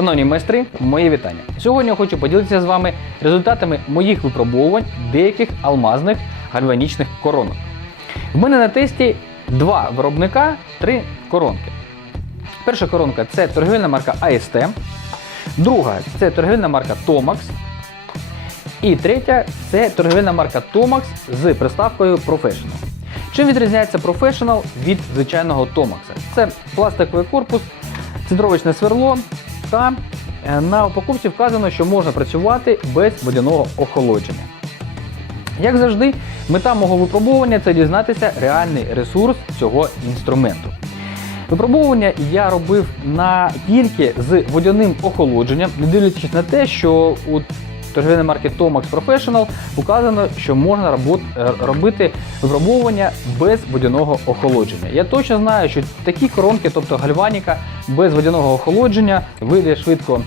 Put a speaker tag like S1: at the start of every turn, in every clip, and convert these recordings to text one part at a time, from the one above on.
S1: Шановні майстри, мої вітання. Сьогодні я хочу поділитися з вами результатами моїх випробувань деяких алмазних гальванічних коронок. В мене на тесті два виробника, три коронки. Перша коронка це торгівельна марка AST, друга це торгівельна марка Tomax. І третя це торгівельна марка Tomax з приставкою Professional. Чим відрізняється Professional від звичайного Tomax? Це пластиковий корпус, центровочне сверло та е, на упаковці вказано, що можна працювати без водяного охолодження. Як завжди, мета мого випробування це дізнатися реальний ресурс цього інструменту. Випробовування я робив на тільки з водяним охолодженням, не дивлячись на те, що у торгівельної марки Tomax Professional указано, що можна е, робити випробовування без водяного охолодження. Я точно знаю, що такі коронки, тобто гальваніка без водяного охолодження, вийде швидко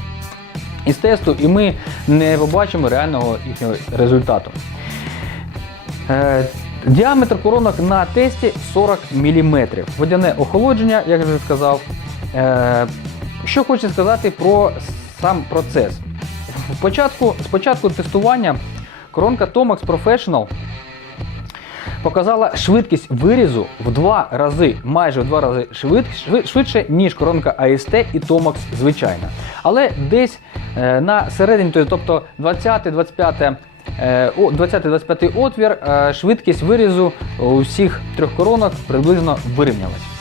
S1: із тесту, і ми не побачимо реального їхнього результату. Е, Діаметр коронок на тесті 40 мм. Водяне охолодження, як я вже сказав. Е, Що хочу сказати про сам процес. Спочатку, спочатку тестування коронка Tomax Professional показала швидкість вирізу в два рази, майже в два рази швид, швид- швидше, ніж коронка AST і Tomax звичайна. Але десь е, на середині, тобто 20-25 е, 20-25 отвір, е, швидкість вирізу у всіх трьох коронок приблизно вирівнялась.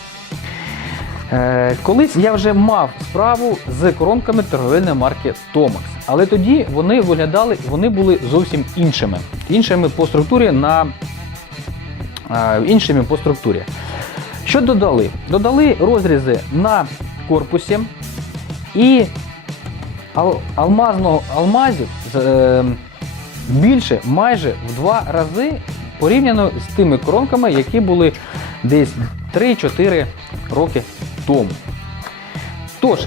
S1: Е, Колись я вже мав справу з коронками торговельної марки Tomax, але тоді вони виглядали, вони були зовсім іншими. Іншими по структурі на е, іншими по структурі. Що додали? Додали розрізи на корпусі і ал- алмазного алмазів е, більше майже в два рази порівняно з тими коронками, які були десь 3-4 роки тому. Тож,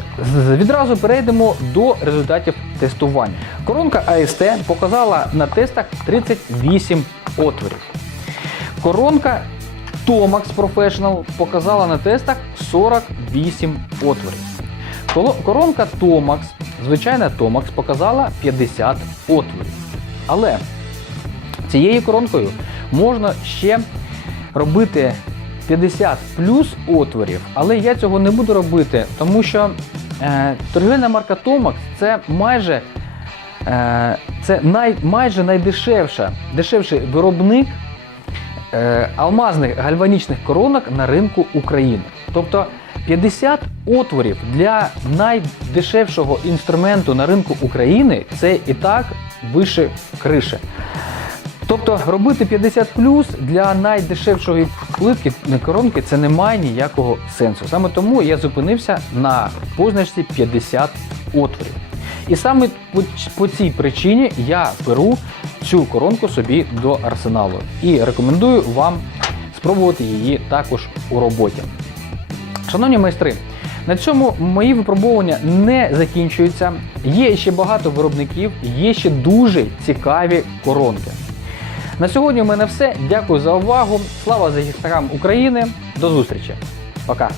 S1: відразу перейдемо до результатів тестування. Коронка AST показала на тестах 38 отворів. Коронка Tomax Professional показала на тестах 48 отворів. Коронка Tomax, звичайна Tomax, показала 50 отворів. Але цією коронкою можна ще робити 50 плюс отворів, але я цього не буду робити, тому що е, торгівельна марка Tomax це майже, е, це най, майже найдешевша, дешевший виробник е, алмазних гальванічних коронок на ринку України. Тобто 50 отворів для найдешевшого інструменту на ринку України це і так вище криші. Тобто робити 50 плюс для найдешевшої плитки не коронки це не має ніякого сенсу. Саме тому я зупинився на позначці 50 отворів. І саме по цій причині я беру цю коронку собі до арсеналу і рекомендую вам спробувати її також у роботі. Шановні майстри, на цьому мої випробування не закінчуються. Є ще багато виробників, є ще дуже цікаві коронки. На сьогодні у мене все. Дякую за увагу. Слава за України. До зустрічі. Пока.